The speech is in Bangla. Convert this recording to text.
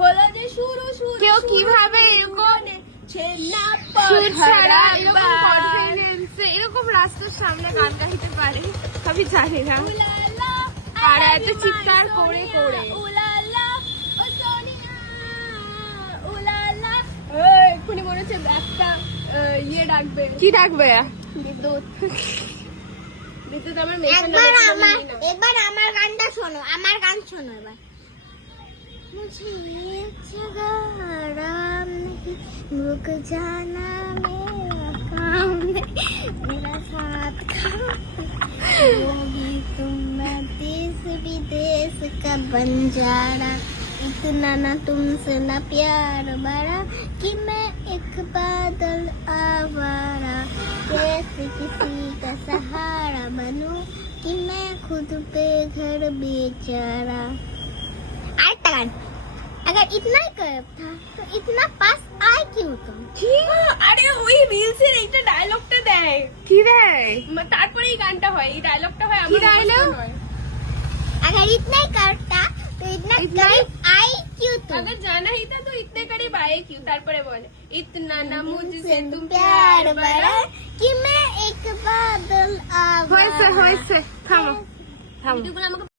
হলো যে শুরু শুরু কেউ কিভাবে এরকম ছেনা সুর ছাড়া এরকম কনফিডেন্স এরকম রাস্তার সামনে গান গাইতে পারে আমি জানি না। আর এত চিৎকার করে করে উলালা ও সোনিয়া উলালা এক্ষুনি মনে হচ্ছে একটা ইয়ে ডাকবে, কি ডাকবে? বিদ্যুৎ। বিদ্যুৎ আমার এবার আমার গানটা শোনো, আমার গান শোনো এবার। मुझे एक जगह आराम नहीं, रुक जाना मेरा काम नहीं, मेरा साथ वो भी तुम, मैं देश विदेश का बंजारा, इतना ना तुमसे ना प्यार बड़ा कि मैं एक बादल आवारा, कैसे किसी का सहारा बनूं कि मैं खुद पे घर बेचारा। अगर इतना ही करब था तो इतना पास आए क्यों तुम? আরে ওই রিলসের এইটা ডায়লগটা দেয়, কি দেয়? তারপরে এই গানটা হয়, এই ডায়লগটা হয়। কি আমার dialogue? মুখস্থ নয়। अगर इतना ही करता तो इतना करीब आए क्यों तुम? अगर जाना ही था तो इतने करीब आए क्यों? तारपरे बोले इतना ना मुझसे तुम प्यार प्यार बड़ा बड़ा। कि मैं एक बादल হয়েছে आवारा। হয়েছে থামো থামো। ভিডিওগুলো আমাকে